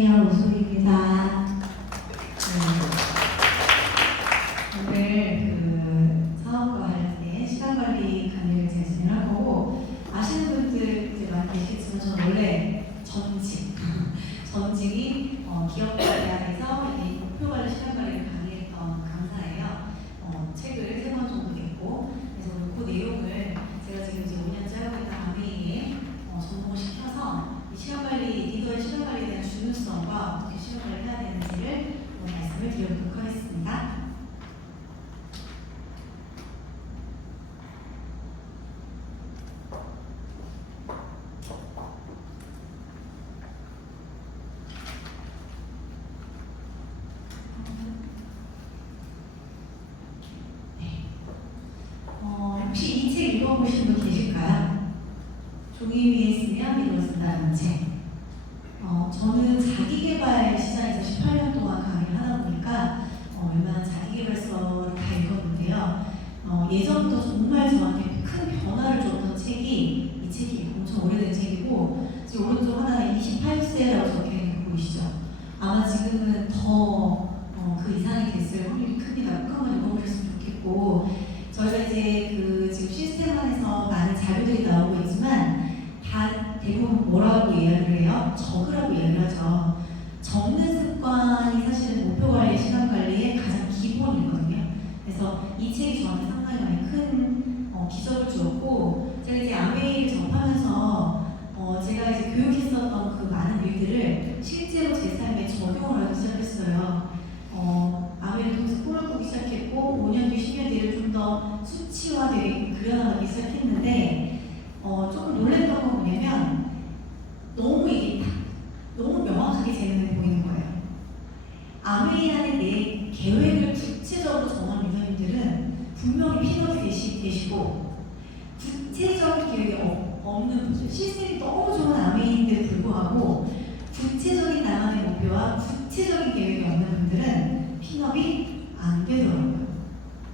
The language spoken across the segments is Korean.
안녕하세요. 오소희입니다. 오늘 그 사업과 관련된 시간관리 강의를 제가 진행할 거고, 아시는 분들 이제 많이 계시겠지만 저는 원래 전직이 기업 대학에서 목표관리 시간관리를 강의했던 강사예요. 책을 3권 정도 냈고, 그래서 그 내용을 제가 지금 이제 5년째 하고 있던 강의에 전공을 시켜서 이 시간관리, 리더의 시간관리에 대한 중요성과 어떻게 시간관리를 해야 되는지를 말씀을 드려보도록 하겠습니다. 혹시 이 책 읽어보신 분 계실까요? 종이 위에 쓰면 이걸 쓴다는 책. 저는 자기계발 시장에서 18년 동안 강의를 하다 보니까 웬만한 자기계발서를 다 읽었는데요. 예전부터 정말 저한테 큰 변화를 줬던 책이 이 책이 엄청 오래된 책이고, 지금 오른쪽 하나에 28세라고 적혀있는 거 보이시죠? 아마 지금은 더 그 이상이 됐을 확률이 큽니다. 꼭 한번 읽어보셨으면 좋겠고, 저희가 이제 그 지금 시스템 안에서 많은 자료들이 나오고 있지만 다 대부분 뭐라고 이야기를 해요? 적으라고 이야기를 하죠. 적는 습관이 사실은 목표관리, 시간관리의 가장 기본이거든요. 그래서 이 책이 저한테 상당히 많이 큰 기적을 주었고, 제가 이제 아메이를 접하면서 제가 이제 교육했었던 그 많은 일들을 실제로 제 삶에 적용을 하기 시작했어요. 아메이를 통해서 꿈을 꾸기 시작했고, 5년 뒤, 10년 뒤를 좀 더 수치화되게 그려나가기 시작했는데, 조금 놀랐던 건 뭐냐면 너무 이게 너무 명확하게 제 눈에 보이는 거예요. 아메이 안에 내 계획을 구체적으로 정한 유저님들은 분명히 핀업이 되시고, 구체적인 계획이 없는 분들, 시스템이 너무 좋은 아메이인데도 불구하고 구체적인 나만의 목표와 구체적인 계획이 없는 분들은 핀업이 안 되더라고요.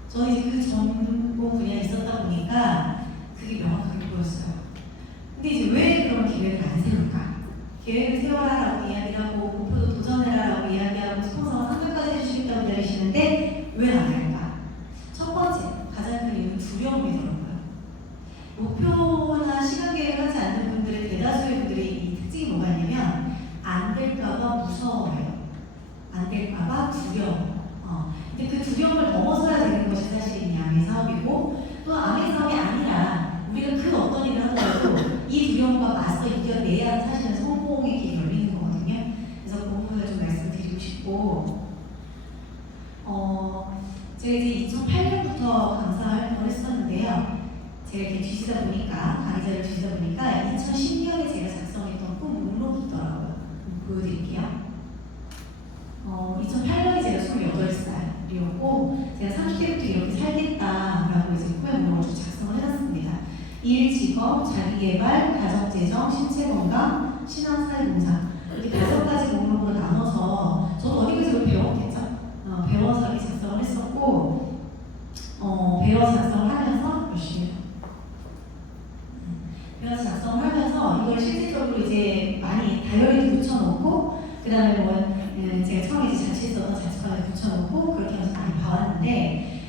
저는 이제 그 전공 분야에 있었다 보니까 그게 명확하게 보였어요. 근데 이제 왜 그런 계획을 안 세울까? 계획을 세워라라고 이야기를 하고, 목표도 도전해라라고 이야기하고, 스폰서가 상담까지 해주시겠다고 이야기하시는데 왜 안 할까? 첫 번째, 가장 큰 이유는 두려움이더라고요. 목표나 시간 계획을 하지 않는 분들의 대다수의 분들이 이 특징이 뭐가 있냐면 안 될까봐 무서워해요. 안 될까봐 두려워. 근데 그 두려움을 넘어서야 되는 것이 사실 이 아메이 사업이고, 또 아메이 사업이 아니라 우리가 그 어떤 일을 하더라도 이 두려움과 맞서 이겨내야 사실은 성공의 길이 열리는 거거든요. 그래서 그 부분을 좀 말씀드리고 싶고, 제가 이제 2008년부터 강사 활동을 했었는데요. 제가 이렇게 뒤지다 보니까, 강의자를 뒤지다 보니까 2010년에 제가 작성했던 꿈 목록이 있더라고요. 보여드릴게요. 2008년에 제가 28살이었고, 제가 30대부터 이렇게 살겠다라고 이제 꿈의 목록을 작성을 해놨습니다. 일, 직업, 자기개발, 가정재정, 신체건강, 신앙사회봉사, 이렇게 5가지 목록으로 나눠서 저도 어디까지 그걸 배웠겠죠? 배워서 이렇게 작성을 했었고, 배워서 작성을 하면서 열심히 배워서 작성을 하면서 이걸 실질적으로 이제 많이 다이어리도 붙여놓고, 그 다음에 제가 처음에 이제 자취했었던 자취방에 붙여놓고 그렇게 하면서 많이 봐왔는데,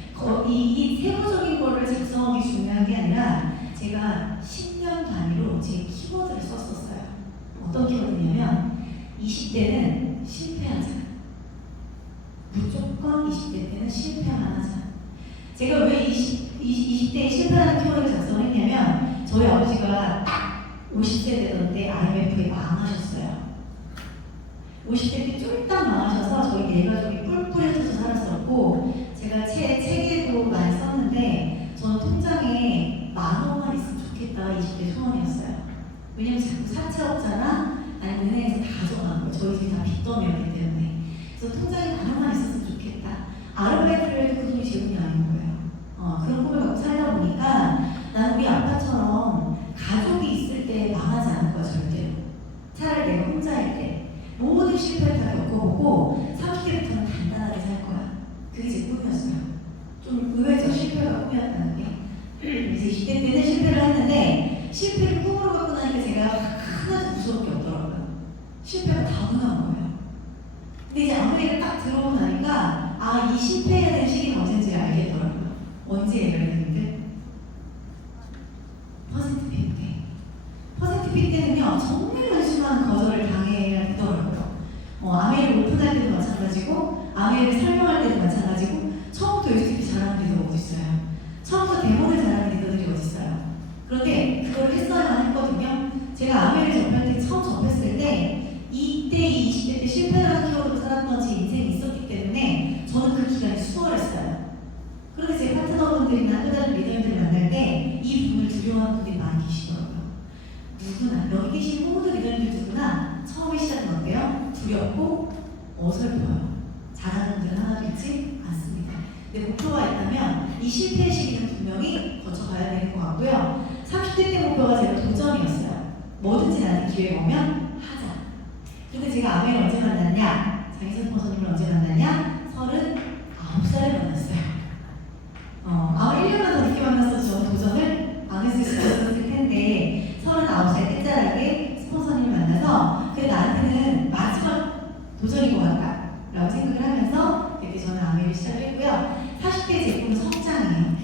이 세부적인 거를 작성하기 중요한 게 아니라 제가 10년 단위로 제 키워드를 썼었어요. 어떤 키워드냐면 20대는 실패하자. 무조건 20대 때는 실패만 하자. 제가 왜 20대에 실패하는 키워드를 작성했냐면, 저희 아버지가 딱 50세 되던데 IMF에 망하셨어요. 50대 때 쫄딱 망하셔서 저희 네 가족이 뿔뿔이 흩어져 살았었고, 제가 책에도 많이 썼는데 저는 통장에 10,000원만 있으면 좋겠다 20대 소원이었어요. 왜냐면 자꾸 사채업자나 아니면 은행에서 다 가져가는 거예요. 저희 집이 다 빚더미였기 때문에. 그래서 통장에 10,000원만 있었으면 좋겠다. 아르바이트를 해도 그 돈이 제 돈이 아닌 거예요. 그런 꿈을 갖고 살다 보니까 나는 우리 아빠처럼 가족이 있을 때 망하지 않을 거야, 절대로. 차라리 내가 혼자일 때 모든 실패를 다 겪어보고 30대부터는 단단하게 살 거야. 그게 제 꿈이었어요. 좀 의외죠, 실패가 꿈이었다는 게. 그래서 20대 때는 실패를 했는데, 실패를 꿈으로 갖고 나니까 제가 하나도 무서울 게 없더라고요. 실패가 다분한 거예요. 근데 이제 아메리카를 딱 들어오고 나니까 아, 이 실패해야 될 시기는 언제인지 알겠더라고요. 언제예요, 여러분들? 퍼센트 피 때. 퍼센트 피 때는요, 정말 단순한 거절을 당해야 되더라고요. 아메리를 오픈할 때도 마찬가지고, 아메리를 설명할 때도 마찬가지고, 처음부터 열심히 잘하는 리더가 어딨어요? 처음부터 데모를 잘하는 리더들이 어딨어요? 그런데 그걸 했어야만 했거든요. 제가 아메리를 접할 때, 처음 접했을 때, 이때, 20대 때 실패라는 키워드로 살았던 제 인생이 있었기 때문에 저는 그 기간이 수월했어요. 그런데 제 파트너분들이나 또 다른 리더들을 만날 때 이 부분을 두려워하는 분들이 많이 계시더라고요. 누구나, 여기 계신 모든 리더들 누구나 처음에 시작은 어때요? 두렵고 어설퍼요. 잘하는 분들은 하나도 있지 않습니다. 근데 목표가 있다면 이 실패의 시기는 분명히 거쳐가야 되는 것 같고요. 30대 때 목표가 제가 도전이었어요. 뭐든지 나한테 기회가 오면 하자. 근데 제가 아메를 언제 만났냐? 장희선 스폰서님을 언제 만났냐? 39살에 만났어요. 아마 1년만 더 늦게 만났어도 저는 도전을 안 했을 수 있었을 텐데 39살 끝자락에 스폰서님을 만나서 그래 나한테는 마지막 도전인 것 같다 라고 생각을 하면서 이렇게 저는 아메를 시작했고요. 40대 제품은 성장이에요.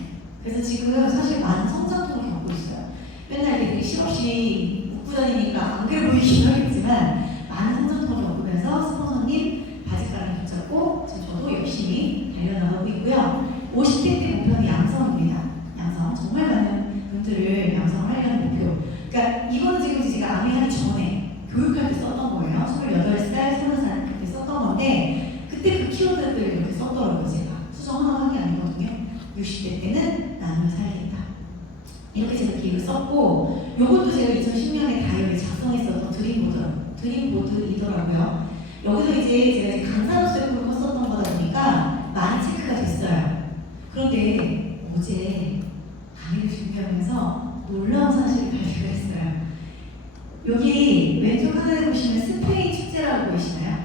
그래서 지금 사실 많은 성장통을 겪고 있어요. 맨날 이렇게 되게 실없이 웃고 다니니까 안 그래 보이긴 하겠지만 많은 성장통을 겪으면서 스폰서님 바지가랑이 붙잡고 지금 저도 열심히 달려나가고 있고요. 50대 때 목표는 양성입니다. 양성. 정말 많은 분들을 양성하려는 목표. 그러니까 이거는 지금 제가 아메하기 전에 교육할 때 썼던 거예요. 28살, 30살 그때 썼던 건데 그때 그 키워드들 이렇게 썼더라고요. 제가 수정 하나 한 게 아니거든요. 60대 때는 나누어 살겠다. 이렇게 제가 기획을 썼고 요것도 제가 2010년에 다이어리 작성했었던 드림보드이더라고요. 여기서 이제 제가 강사로서의 프로그램을 썼던 거다 보니까 많이 체크가 됐어요. 그런데 어제 강의를 준비하면서 놀라운 사실을 발견했어요. 여기 왼쪽 하단에 보시면 스페인 축제라고 보이시나요?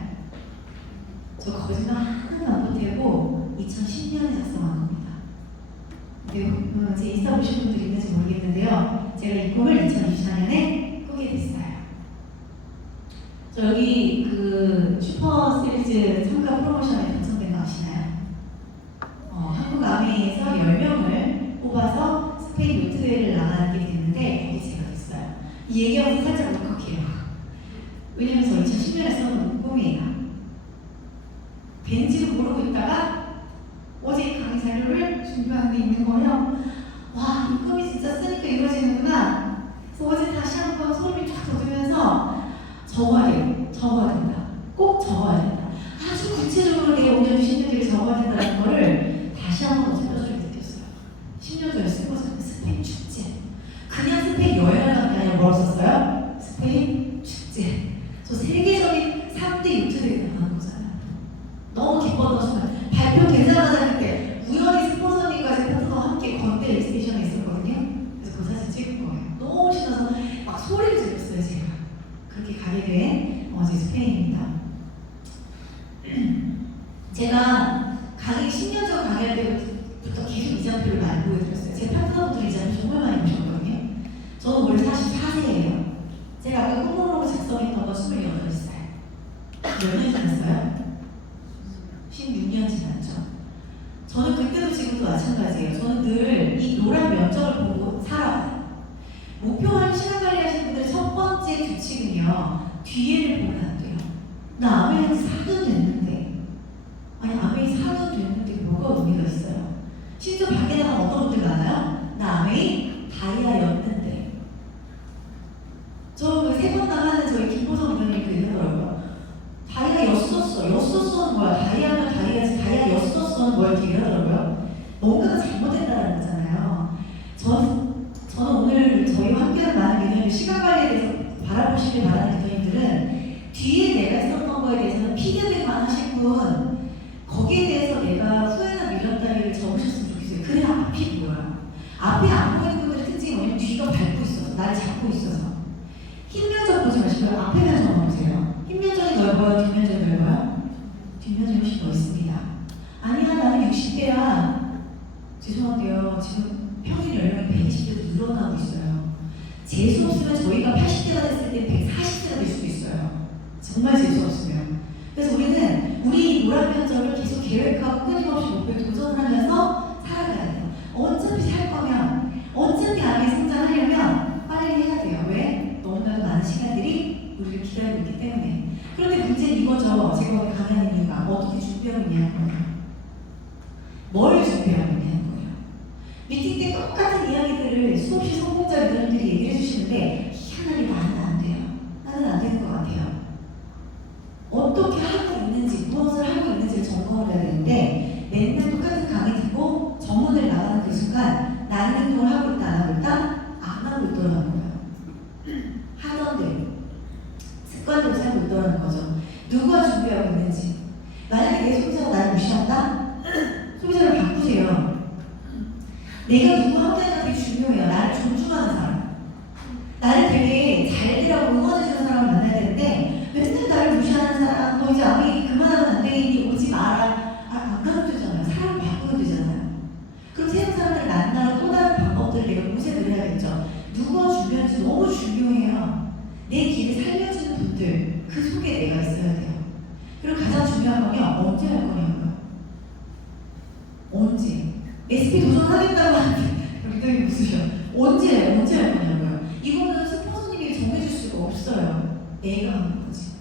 저 거짓말 하나도 안 보태고 2010년에 작성한 겁니다. 근데 제 인스타 보신 분들이 있는지 모르겠는데요. 제가 이 꿈을 2024년에 꾸게 됐어요. 저 여기 그 슈퍼 시리즈 참가 프로모션에 당첨된 거 아시나요? 한국 아메이에서 10명을 뽑아서 스페인 요트 대회를 나가게 됐는데 거기 제가 됐어요. 이 얘기하면서 살짝 울컥해요. 왜냐면 저 2010년에 써본 꿈이에요. 왠지도 모르고 있다가 어제 강의 자료를 준비하는 게 있는 거예요. 와, 이 꿈이 진짜 쓰니까 이루어지는구나. 그래서 어제 다시 한번 소름이 쫙 돋으면서 적어야 된다. 꼭 적어야 된다. 아주 구체적으로 내 5년, 10년 뒤를 적어야 된다는 거를 다시 한번 어제까지 느꼈어요. 10년 전에 쓴 거잖아요. 스페인 축제. 그냥 스페인 여행을 가는 게 아니라 뭐라고 썼어요? 스페인 축제. 저 세계적인 3대 요트대회에 나가는 거잖아요. 너무 기뻤던 순간. 발표되자마자 그때 우연히 스폰서님과 제 파트너와 함께 건대 엑스테이션에 있었거든요. 그래서 그 사진 찍은 거예요. 너무 신나서 막 소리를 질렀어요, 제가. 그렇게 가게 된 어제 스페인입니다. 제가 강의 10년 전 강의할 때부터 계속 이장표를 많이 보여드렸어요. 제 파트너분들이 이장표 정말 많이 보셨거든요. 저는 원래 44세예요. 제가 아까 꿈으로 작성했던 건 28살. 몇 년 지났어요? 16년 지났죠. 저는 그때도 지금도 마찬가지예요. 저는 늘 이 노란 면적을 보고 살아요. 목표한 시간 관리하시는 분들의 첫 번째 규칙은요. 뒤에를 보면 안 돼요. 나 아메이 4년 됐는데 아니 아메이 4년 됐는데 뭐가 의미가 있어요? 심지어 밖에 나가면 어떤 분들 많아요? 나 아메이 다이아였는데 저 그 3번 나가는 저희 김보성 의원님 그 이러더라고요. 다이아였었어. 였었어는 뭐야? 다이아면 다이아지 다이아였었어는 뭐야? 이렇게 이러더라고요. 뭔가가 잘못됐다는 거잖아요. 저는 오늘 저희와 함께하는 많은 리더님 시간 관리에 대해서 바라보시길 바라는 리더님들은 뒤에 내가 했었던 거에 대해서는 피드백만 하실 분 거기에 대해서 내가 후회나 미련 따위를 적으셨으면 좋겠어요. 그래야 앞이 보여요. 앞에 안 보이는 분들의 특징이 뭐냐면 뒤가 밟고 있어서 나를 잡고 있어서 흰 면적 보지 마시고요. 앞에 면적만 보세요. 흰 면적이 넓어요? 뒷 면적이 넓어요? 뒷 면적이 훨씬 넓습니다. 아니야 나는 60대야. 죄송한데요. 지금 평균 연령이 120대로 늘어나고 있어요. 재수 없으면 저희가 80대가 됐을 때 140대가 될 수도 있어요. 정말 재수 없으면. 그래서 우리는 계획하고 끊임없이 목표에 도전을 하면서 살아가야 돼요. 어차피 살 거면, 어차피 암이 성장하려면 빨리 해야 돼요. 왜? 너무나도 많은 시간들이 우리를 기다리고 있기 때문에. 그런데 문제는 이거죠. 제가 오늘 강의하는 이유가 어떻게 준비하고 있냐는 거예요. 뭘 준비하고 있냐는 거예요. 미팅 때 똑같은 이야기들을 수없이 성공자들이 얘기해 주시는데 희한하게 나는 안 돼요. 나는 안 되는 것 같아요. 어떻게 하고 있는지, 무엇을 하고 있는지를 점검을 해야 되는데 맨날 똑같은 강의 듣고 전문을 나가는 그 순간 나는 행동을 하고 있다, 안 하고 있다? 안 하고 있더라는 거예요. 하던 대로 습관대로 살고 있더라는 거죠. 누가 준비하고 있는지. 만약에 내 소비자가 나를 무시한다? 소비자를 바꾸세요. 내가 누구 함께하는 게 되게 중요해요. 나를 존중하는 사람, 나를 되게 잘 되라고 응원해주는 사람을 만나야 되는데 맨날 나를 무시하는 사람, 너 이제 아무 얘기 그만하면 안 되니 오지 마라. 안 가면 되잖아요. 사람을 바꾸면 되잖아요. 그럼 새로운 사람을 만나러 또 다른 방법들을 내가 모색을 해야겠죠. 누가 준비하는지 너무 중요해요. 내 길을 살려주는 분들, 그 속에 내가 있어야 돼요. 그리고 가장 중요한 건요, 언제 할 거냐고요. 언제? SP 도전하겠다고 하는데 굉장히 웃으셔. 언제 할 거냐고요. 이거는 스폰서님이 정해줄 수가 없어요. 내가 하는 거지.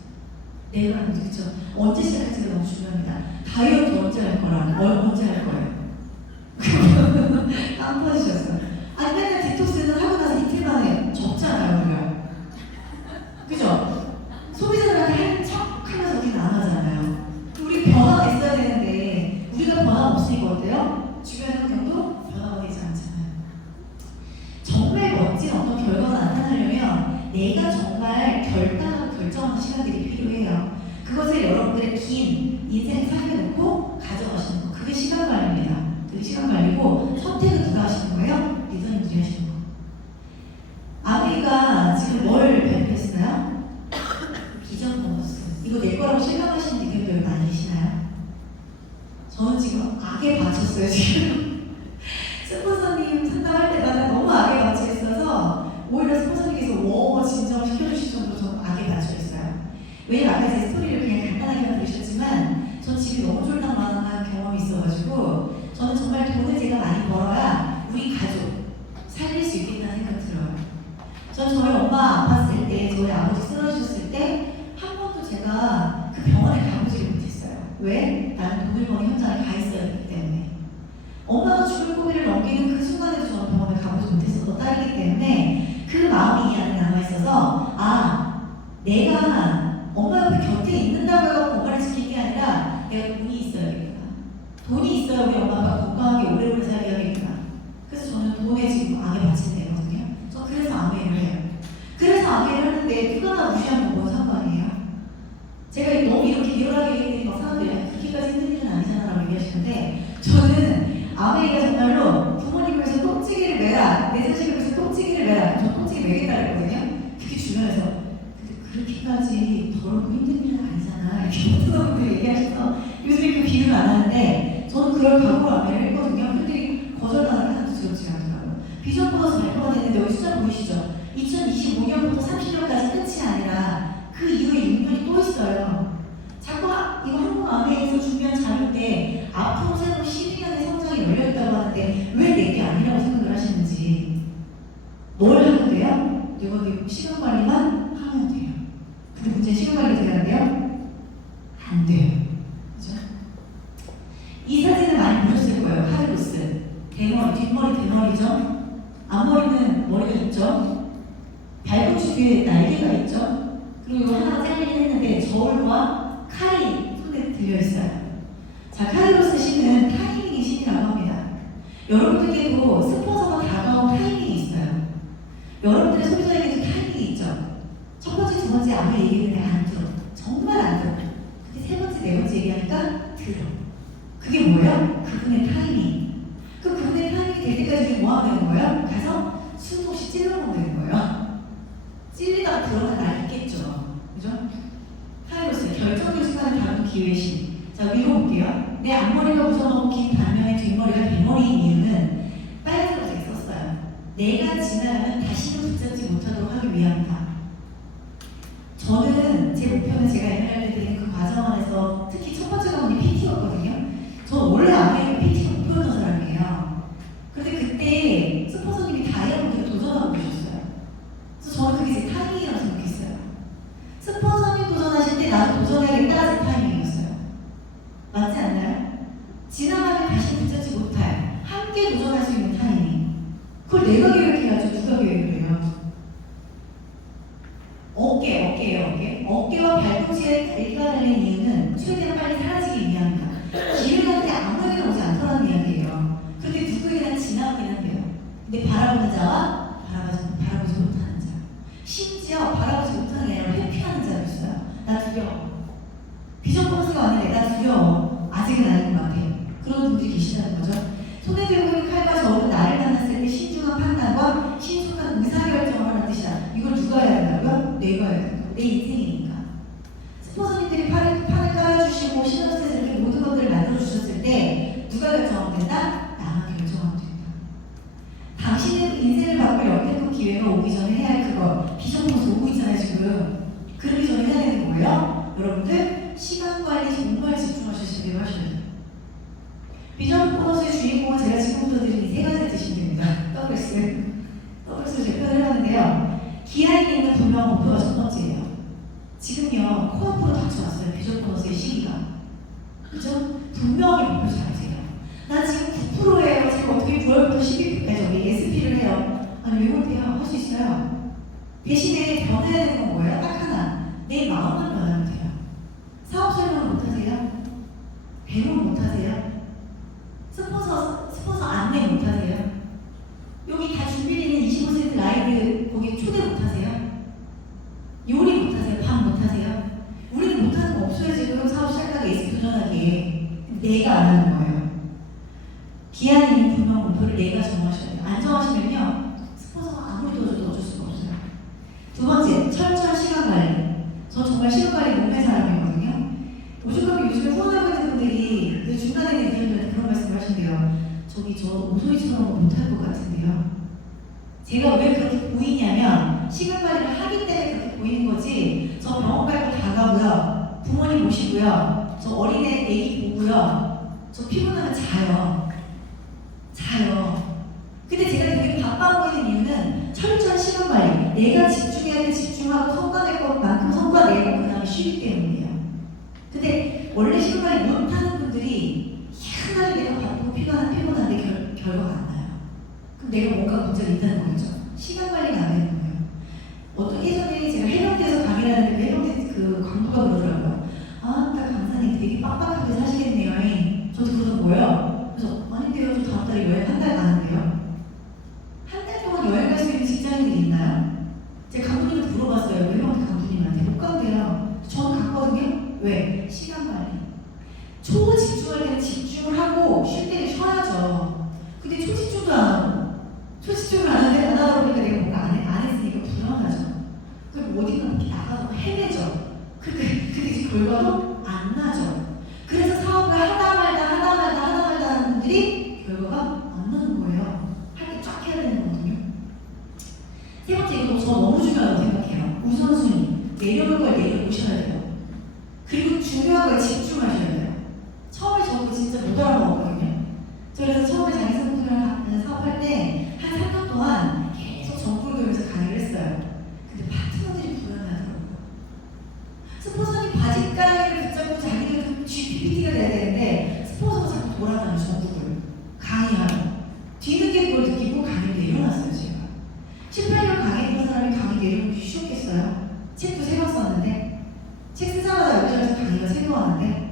내가 하는 거지. 그쵸? 언제 시작할지가 너무 중요합니다. 다이어트 언제 할 거랑 언제 할 거예요. 안 퍼지셨어요. 아니 맨날 디톡스는 하고 나서 이틀 만에 적잖아요. 우리가. 그죠? 소비자들한테 할 척 하면서 우리는 안 하잖아요. 우리 변화가 있어야 되는데 우리가 변화가 없으니까 어때요? 주변 환경도 변화가 되지 않잖아요. 정말 멋진 어떤 결과가 나타나려면 내가 정말 결단하고 결정하는 시간들이 필요해요. 그것을 여러분들의 긴 인생 삶에 놓고 가져가시는 거. 그게 시간 관리입니다. 그게 시간 관리고 선택은 누가 하시는 거예요? 리더님들이 하시는 거. 아메이가 지금 뭘 발표했어요? 비전 보너스. 이거 내 거라고 실감하시는 분들 많이 계시나요? 저는 지금 악에 바쳤어요, 지금. 스폰서님 상담할 때마다 너무 악에 갇혀 있어서 오히려 스폰서님께서 워워 진정을 시켜주실 정도로 저는 악에 갇혀 있어요. 왜냐면 아까 제 스토리를 그냥 간단하게만 들으셨지만 전 집이 너무 쫄딱망한 경험이 있어가지고 저는 정말 돈을 제가 많이 벌어야 우리 가족 살릴 수 있겠다는 생각 들어요. 전 저희 엄마 아팠을 때, 저희 아버지 쓰러지셨을 때 한 번도 제가 그 병원에 가보지를 못했어요. 왜? 나는 돈을 버는 현장에 가 있어야 되기 때문에. 엄마가 죽을 고비를 넘기는 그 순간에도 저는 병원에 가보지 못했었던 딸이기 때문에 그 마음이 이 안에 남아있어서 내가 엄마 옆에 곁에 있는다고 해서 건강을 지킬 게 아니라 내가 돈이 있어야겠구나. 돈이 있어야 우리 엄마 아빠가 건강하게 오래오래 살게 하겠구나. 그래서 저는 돈에 지금 악에 바친 데거든요. 저 그래서 아메를 해요. 그래서 아메를 하는데 누가 나 무시하면 뭔 상관이에요? 제가 너무 이렇게 리얼하게 얘기해드리니까 사람들이 그렇게까지 힘든 일은 아니잖아 라고 얘기하시는데 저는 아메이가 정말로 부모님을 위해서 똥찌개를 매라, 내 자식을 위해서 똥찌개를 매라, 저 똥찌개 매겠다 그랬거든요. 그게 주변에서 근데 그렇게까지 더럽고 힘든 일은 아니잖아 이렇게 모든 분들이 얘기하셔서 요즘에 그 비교를 안 하는데 저는 그럴 각오로 아메를 했거든요. 근데 거절당하는 게 하나도 두렵지 않더라고요. 비전 보너스 발표가 됐는데 여기 숫자 보이시죠? 2025년부터 30년까지 끝이 아니라 그 이후에 6년이 또 있어요. 자꾸 이거 한국 아메에서 준비한 자료인데 앞으로 새로운 12년의 성장이 열려있다고 하는데 왜 내게 아니라고 생각을 하시는지. 뭘 하면 돼요? 내가 시간 관리만 하면 돼요. 근데 문제 시간 관리 돼야 돼요? 안 돼요. 그죠? 이 사진을 많이 보셨을 거예요. 카르로스. 대머리, 뒷머리 대머리죠? 앞머리는 머리가 있죠? 발꿈치 뒤에 날개가 있죠? 그리고 이거 하나가 잘리긴 했는데 저울과 칼이 손에 들려있어요. 자, 카르로스 씨는 타이밍의 신이라고 합니다. 여러분들께도 스폰서가 다가온 타이밍이 있어요. 여러분들의 소비자에게도 타이밍이 있죠. 첫 번째, 두 번째 아무 얘기했는데 안 들어. 정말 안 들어. 근데 세 번째, 네 번째 얘기하니까 들어. 그게 뭐예요? 그분의 타이밍. 그분의 타이밍이 될 때까지 우리 뭐 하면 되는 거예요? 가서 숨 없이 찔러보면 되는 거예요. 찔리다가 들어간 날 있겠죠. 그죠? 카이로스, 결정적인 순간을 다룬 기회의 신. 자, 읽어볼게요. 내 앞머리가 우선하고 긴 반면에 뒷머리가 대머리인 이유는 빨간색으로 제가 썼어요. 내가 지나가면 다시는 붙잡지 못하도록 하기 위함이다. 저는 제 목표는 제가 MLR 때 드린 그 과정 안에서 특히 첫 번째 과목이 PT였거든요. 도전해야겠다 타이밍이었어요. 맞지 않나요? 지나가면 다시 붙잡지 못할 함께 도전할 수 있는 타이밍. 그걸 내가 계획해야죠. 누가 계획을 해요? 어깨와 발꿈치에 다리가 달린 이유는 최대한 빨리 사라지기 위함이다. 기회가 아무에게나 오지 않더라는 이야기예요. 그런데 누구에게나 지나가긴 한대요. 근데 바라보는 자와 바라보지 못하는 자, 심지어 바라보지 못하는 게 아니라 회피하는 자도 있어요. 나 두려워. 비전 코스가 왔는데 나 두려워. 아직은 아닌 것 같아. 그런 분들이 계시다는 거죠. 손에 들고 있는 칼과 저울은 나를 만났을 때 신중한 판단과 신속한 의사결정을 하는 뜻이다. 이걸 누가 해야 된다고요? 내가 해야 된다. 내 인생이니까. 스폰서님들이 판을 깔아주시고 시너스에서 이렇게 모든 것들을 만들어주셨을 때 누가 결정하면 된다? 나만 결정하면 된다. 당신의 인생을 바꿀 역대급 기회가 오기 전에 해야 할 그거 비전 코스 오고 있잖아요 지금. 그러기 전에 해야 되는 거예요. 여러분들 시간 관리 정말 집중하셔야 돼요. 비전 보너스의 주인공은 제가 지금부터 드린 이 세 가지를 드시면 됩니다. 더블스 제가 표현을 해봤는데요. 기한이 있는 분명 목표가 첫 번째예요. 지금요 코앞으로 닥쳐왔어요. 비전 보너스의 시기가. 그죠? 분명히 목표 잡으세요. 나 지금 9%예요. 제가 어떻게 9월부터 12%까지 저기 SP를 해요. 아니 왜 못해요? 할 수 있어요. 대신에 변해야 되는 건 뭐예요? 딱 하나. 내 마음만 변하면 돼요. 사업 설명을 못하세요? 배움 못하세요? 스폰서 안내 못하세요? 여기 다 준비되어 있는 25% 라이브 거기 초대 못하세요? 요리 못하세요? 밥 못하세요? 우리는 못하는 거 없어요. 지금 사업 시작하기 예습 도전하기에. 내가 안 하는 거예요. 기한이 있는 분명 목표를 내가 정하셔야 돼요. 안 정하시면요 스폰서가 아무리 도와줘도 어쩔 수가 없어요. 두 번째, 철저한 시간 관리. 저 정말 시간 관리 몸의 사람이거든요. 오죽하면 요즘에 후원하고 있는 분들이 그 중간에 있는 분들한테 그런 말씀을 하신대요. 저기 저 오소리처럼 못할 것 같은데요. 제가 왜 그렇게 보이냐면 시간 관리를 하기 때문에 그렇게 보이는 거지. 저 병원 갈고 다 가고요. 부모님 모시고요. 저 어린애 애기 보고요. 저 피곤하면 자요. 근데 제가 되게 바빠 보이는 이유는 철저한 시간 관리. 내가 집중해야 돼 집중하고 성과 낼 것만큼 성과 내고 그 다음에 쉬기 때문이에요. 근데 원래 시간 관리 못하는 분들이 희한하게 내가 바쁘고 피곤한데 결과가 안 나요. 그럼 내가 뭔가 문제가 있다는 거죠. 시간 관리가 안 되는 거예요. 어떤 예전에 제가 해병대에서 강의를 하는데 해병대 그 강도가 그러더라고요. 아, 딱 강사님 되게 빡빡하게 사시겠네요. 저도 그러는 거예요. 그래서 아닌데요, 저 다음 달에 여행 한 달 가는데요. 한 달 동안 여행 갈 수 있는 직장인들이 있나요? 제가 강도님한테 물어봤어요. 해병대 강도님한테 못 간대요. 저는 갔거든요. 왜? 시간 관리. 초집중할 때는 집중을 하고 쉴 때는 쉬어야죠. 근데 초집중도 안 하고 초집중을 안 하다 보니까 내가 뭔가 안 했으니까 불안하죠. 그럼 어딘가 이렇게 나가서 헤매죠. 근데 결과도 안 나죠. 그래서 사업을 하다 말다 하는 분들이 결과가 안 나는 거예요. 할 때 쫙 해야 되는 거거든요. 세 번째, 이거 저 너무 중요하다고 생각해요. 우선순위. 내려올 걸 내려오셔야 돼요. 그리고 중요한 거에 집중하셔야 돼요. 처음에 저 진짜 못 알아먹었거든요. 그래서 처음에 자기성공을 사업할 때 한 3년 동안 계속 정보를 돌면서 강의를 했어요. 근데 파트너들이 불안해하더라고요. 스폰서님 바짓가랑이를 붙잡고 자기들 GPT가 돼야 되는데 스폰서가 자꾸 돌아다녀 전국을 강의하러. 뒤늦게 그걸 느끼고 강의를 내려놨어요. 제가 18년 강의했던 사람이 강의 내려놓기 쉬웠겠어요? 책도 3번 썼는데 책 쓰자마자 여기저기서 강의가 생겨왔는데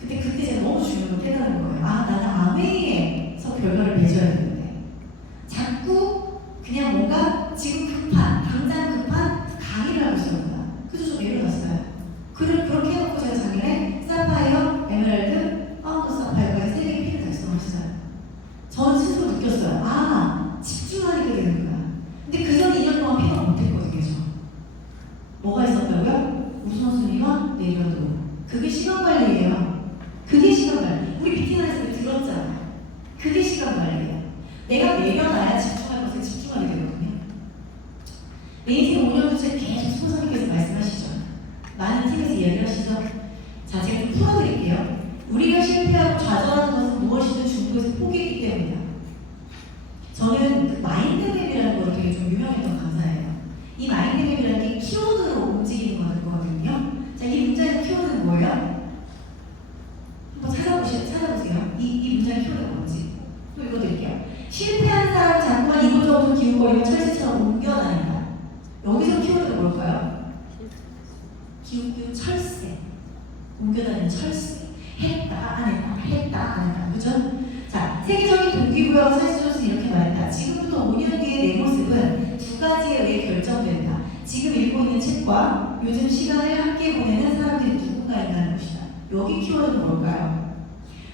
그때 제가 너무 중요한 걸 깨달은 거예요. 아, 나는 아메이에서 결과를 맺어야 되는데 자꾸 그냥 뭔가 지금 당장 급한 강의를 하고 있었구나. 그래서 좀 내려놨어요. 그렇게 해놓고 제가 작년에 사파이어, 에메랄드, 파운드 사파이어까지 3개의 핀을 달성했어요. 저는 스스로 느꼈어요. 아, 집중하니까 되는구나. 근데 그 전 2년 동안 피가 못했거든요. 저. 뭐가 있었다고요? 우선순위와 내려도. 그게 시간 관리예요. 그게 시간 관리. 우리 미팅하면서 들었잖아요. 그게 시간 관리예요. 내가 내려놔야 집중할 것에 집중하게 되거든요. 내 인생 5년 후에 계속 스폰서님께서 말씀하시죠. 많은 팀에서 이야기를 하시죠. 자, 제가 좀 풀어드릴게요. 우리가 실패하고 좌절하는 것은 무엇이든 중국에서 포기했기 때문이다. 저는 그 마인드맵이라는 거 되게 좀 유명했던 강사예요. 이 마인드맵이라는 게 키워드로 움직이는 거거든요. 자, 이 문장의 키워드는 뭐예요? 한번 찾아보세요. 이 문장의 키워드가 뭔지. 또 읽어드릴게요. 실패한 사람 자꾸만 이곳저곳 기웃거리며 철새처럼 옮겨다닌다. 여기서 키워드가 뭘까요? 기웃기웃 철새. 옮겨다니는 철새. 했다, 안 했다, 했다, 안 했다. 그죠? 자, 세계적인 동기부여 사이스 존슨이 이렇게 말했다. 지금부터 5년 뒤의 내 모습은 두 가지에 의해 결정된다. 지금 읽고 있는 책과 요즘 시간을 함께 보내는 사람들이 누군가인가는 것이다. 여기 키워드는 뭘까요?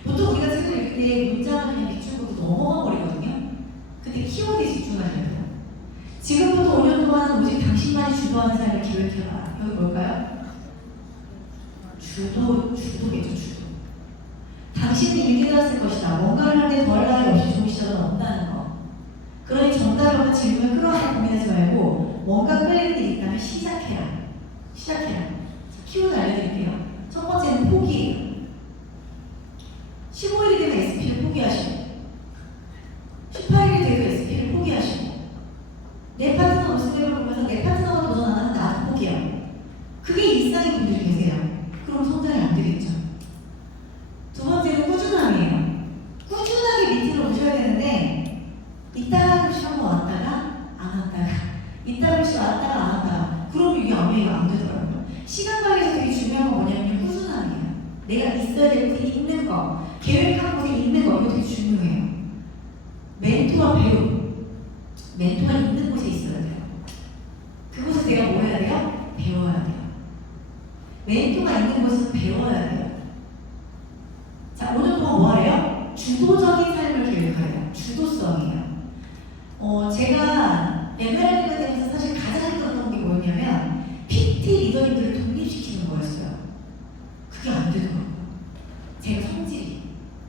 보통 우리가 책을 읽을 때 문장을 그냥 비추고 넘어가 버리거든요. 근데 키워드에 집중하셔야 돼요. 지금부터 5년 동안 오직 당신만이 주도하는 삶을 기획해봐. 여기 뭘까요? 주도겠죠, 주도. 당신은 이미 깨달았을 것이다. 뭔가를 할 때 더할 나위 없이 좋은 시작은 없다는 거. 그러니 정답이 없는 질문을 끌어안고 고민하지 말고 뭔가 끌리는 일이 있다면 시작해라. 자, 키워드 알려드릴게요. 첫 번째는 포기예요. 15일이 되면 SP를 포기하시고 18일이 되면 SP를 포기하시고 내 파트너 모습을 보면서 내 파트너가 도전 안 하면 나도 포기해요. 그게 일상인 분들이 계세요. 그럼 성장이 안 되겠죠. 두 번째는 꾸준함이에요. 꾸준하게 밑으로 오셔야 되는데 이따가 글씨 한번 왔다가 안 왔다가 이따가 글씨 왔다가 안 왔다가 그러면 이게 안 되더라고요. 시간 관리에서 되게 중요한 건 뭐냐면 꾸준함이에요. 내가 있어야 될 곳에 있는 거, 계획한 곳에 있는 거, 이거 되게 중요해요. 멘토와 멘토가 있는 곳에 있어야 돼요. 그곳에서 내가 뭐 해야 돼요? 배워야 돼요. 멘토가 있는 곳에서 배워야 돼요. 자, 5년 동안 뭐 하래요? 주도적인 삶을 계획하래요. 주도성이에요. 제가 에메랄드가 되면서 사실 가장 힘들었던 게 뭐였냐면 PT 리더님들을 독립시키는 거였어요. 그게 안 되더라고요. 제가 성질이.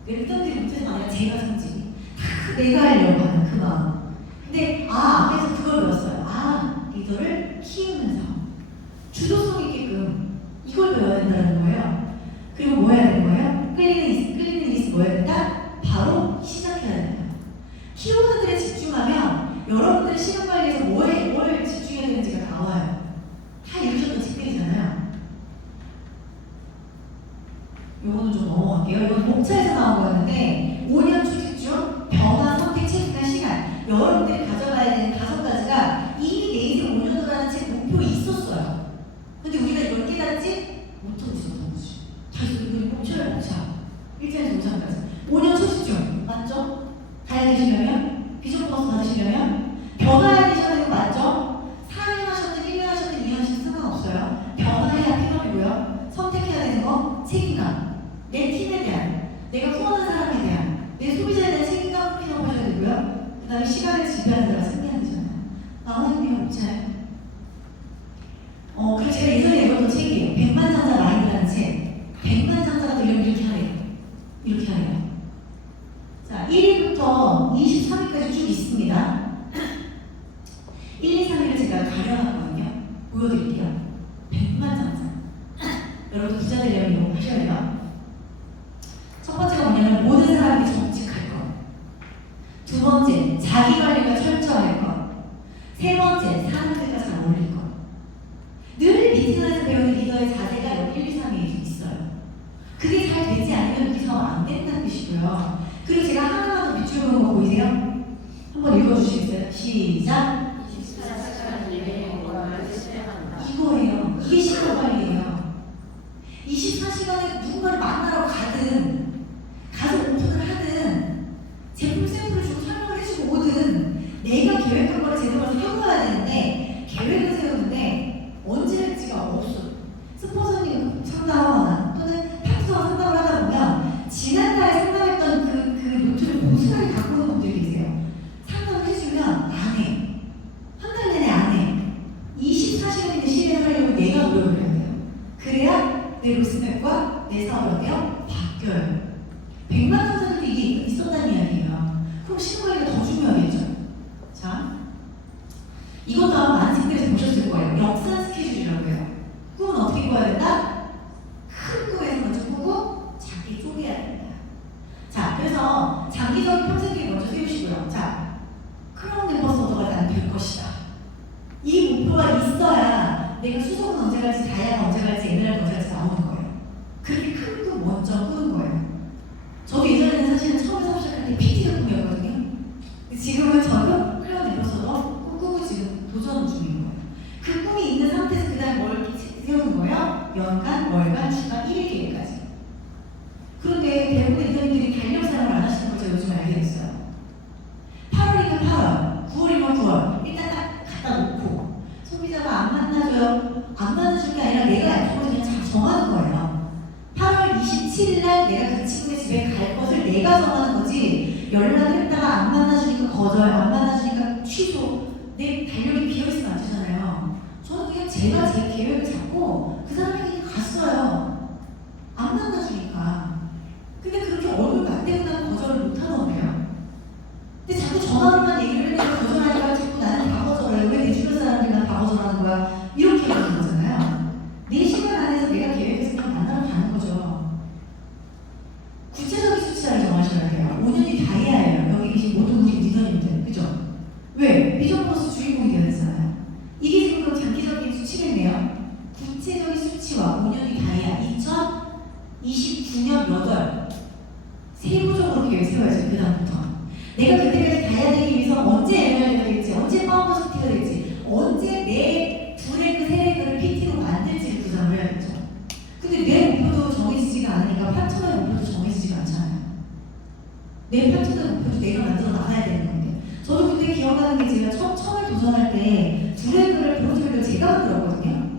리더들이 문제가 아니라 제가 성질이. 다 내가 하려고 하는 그 마음. 근데 앞에서 그걸 배웠어요. 리더를 키우면서 주도성 있게끔 이걸 배워야 된다는 거예요. 그리고 뭐 해야 되는 거예요? 끌리는 일이 뭐 해야 된다? 바로 시작해야 된다. 키워드들에 집중하면 여러분들의 시간 관리에서 뭘 집중해야 되는지가 나와요. 다 읽으셨던 책들이잖아요. 요거는 좀 넘어갈게요. 이건 목차에서 나온 거였는데 5년 조직 중 변화, 선택, 책임과 시간 여러분들이 가져가야 되는 5가지가 이미 내 인생 5년이라는 책 목표에 있었어요. 근데 우리가 이걸 깨닫지 못하고 있었던 거지. 다시 우리 목차 1차에서 5차까지 5년 소식 중 맞죠? 가야 되시려면 비전 버스 받으시려면 변화해야 되셔야 되는 거 맞죠? 4년 하셨든 1년 하셨든 2년 하셨든 상관없어요. 변화해야 필요이고요. 선택해야 되는 거 책임감. 내 팀에 대한, 내가 후원하는 사람에 대한, 내 소비자에 대한 책임감을 필요하셔야 되고요. 그 다음에 시간을 지배하는 데가 승리해야 되잖아요. 나머지는 목차예요. 그리고 제가 예전에 읽었던 책이에요. 백만장자 마인드라는 책. 백만장자가 되려면 이렇게 하래요. 자, 1일부터 23일까지 쭉 있습니다. 1, 2, 3일을 제가 가려놨거든요. 보여드릴게요. 백만장자. 여러분 부자 되려면 이거 하셔야 돼요. 첫 번째가 뭐냐면 모든 사람이 정직할 것. 두 번째, 자기 관리가 철저할 것. 세 번째, 사람들과 잘 어울릴 것. 늘 미팅에서 배우는 리더의 자세가 여기 1, 2, 3에 있어요. 그게 잘 되지 않으면 우리 사업 안 된다는 뜻이고요. 그리고 제가 하나만 더 밑줄 그은 거 보이세요? 한번 읽어주시겠어요? 시작! 24시간 이내에 뭐라를 실행한다. 이거예요. 이게 시간 관리예요. 24시간에 누군가를 만나러 가서 오픈을 하든 제품 샘플을 주고 설명을 해주고 오든 내가 계획한 거를 제대로 세워야 되는데 계획을 세우는데 언제 할지가 없어. 스폰서님 상담하거나 또는 파트너가 상담을 하다 보면 지난달에 상담했던 그 노트를 고스란히 갖고 오는 분들이 계세요. 상담을 해주면 안 해. 한 달 내내 안 해. 24시간인데 실행하려고 내가 노력을 해야 돼요. 그래야 내 로스맵과 내 사업이 바뀌어요. 100만 상자들도 이게 있었다는 이야기예요. 그럼 시간관리가 더 중요하겠죠. 자, 이것도 아마 많은 책들에서 보셨을 거예요. 역산 스케줄이라고 해요. 꿈은 어떻게 꿔야 된다? 큰 꿈에서 먼저 꾸고 작게 쪼개야 된다. 자, 그래서 장기적인 평생 계획 먼저 세우시고요. 자, 크라운 멤버스 오더가 난 될 것이다. 이 목표가 있어야 내가 수석은 언제 갈지, 다이아가 언제 갈지, 에메랄드 언제 최대한 내가 그 친구의 집에 갈 것을 내가 정하는 거지. 연락했다가 안 만나주니까 거절, 안 만나주니까 취소. 내 달력이 비어있으면 안 되잖아요. 저는 그냥 제가 제 계획을 잡고 그 사람에게 갔어요. 안 만나주니까. 근데 그렇게 얼굴 맞대고 나면 거절을 못 하던데요. 근데 자꾸 전화로만 얘기를 해내고 거절하니까 자꾸 나는 다 거절해. 왜 내 주변 사람들만 다 거절하는 거야? 이렇게 얘기하는 거잖아요. 4시간 안에서 내가 계획했으면 만나러 가는 거죠. 구체적인 수치를 정하셔야 돼요. 5년이 다이아예요. 여기 계신 모든 우리 리더님들. 그죠? 왜? 비전 플러스 주인공이 되어야 되잖아요. 이게 지금 그럼 장기적인 수치겠네요. 구체적인 수치와 5년이 다이아 2029년 8 세부적으로 계획 세워야죠. 그 다음부터 내가 그때까지 다이아 되기 위해서 언제 ML가 되겠지, 언제 파운더 스티가 될지, 언제 내 두레그 세레그를 PT로 만들지를 구상을 해야겠죠. 근데 내 목표도 정해지지가 않으니까 파트너의 목표도 정해지지가 않잖아요. 내 파트너의 목표도 내가 만들어 나가야 되는 건데. 저도 그때 기억나는 게 제가 처음에 도전할 때 두레그를 프로젝트를 제가 만들었거든요.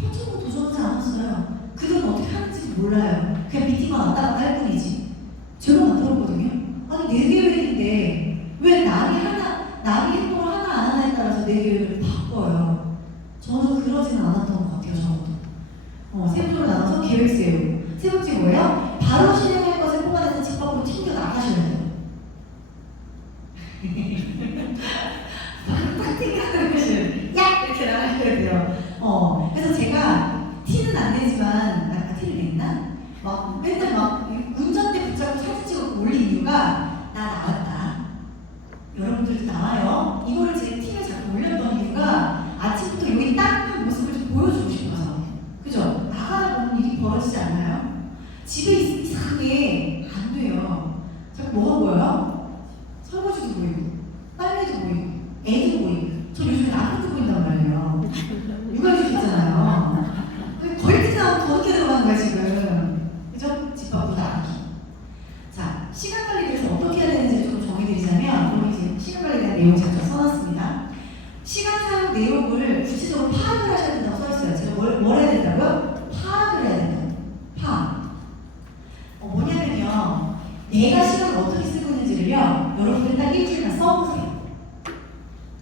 파트너 도전하지 않았어요. 그들은 어떻게 하는지 몰라요. 그냥 미팅만 왔다 갔다 할 뿐이지. 제가 만들었거든요. 아니 내 계획인데 왜 남이 행동을 하나 안 하나에 따라서 내 계획을 바꿔요. 저는 그러지는 않았던 것 같아요. 저도 세부적으로 나눠서 계획 세우고. 세 번째 뭐예요? 바로 실행할 것을 뽑아내서 집 밖으로 튕겨 나가셔야 돼요. 딱 튕겨 나가셔야 돼요. 야! 이렇게 나가셔야 돼요. 그래서 제가 티는 안 내지만 아까 티를 냈나? 맨날 운전대 붙잡고 사진 찍어 올린 이유가 나 나왔다. 여러분들도 나와요. 이거를 제 팀에 자꾸 올렸던 이유가 아침부터 여기 딱 한 모습을 좀 보여주고 싶어서. 그죠? 나가다 보면 일이 벌어지지 않나요? 집에 이상하게 안 돼요. 자꾸 뭐가 보여요? 설거지도 보이고, 빨래도 보이고, 애도 보이고. 저 요즘에 아파트 보인단 말이에요. 육아휴직 있잖아요. 거의 그냥 더 늦게 들어가는 거야 지금. 그죠? 집 밖으로 나가기. 자, 시간 관리에 대해서 어떻게 해야 되는지 좀 정해드리자면, 오늘 이제 시간 관리에 대한 내용 제가 써놨습니다. 시간 사용 내용을 구체적으로 파악을 하셔야 된다고 써있어요. 제가 뭘 해야 된다고요? 파악을 해야 된다고. 파악. 뭐냐면요, 내가 시간을 어떻게 쓰고 있는지를요, 여러분들 딱 일주일만 써보세요.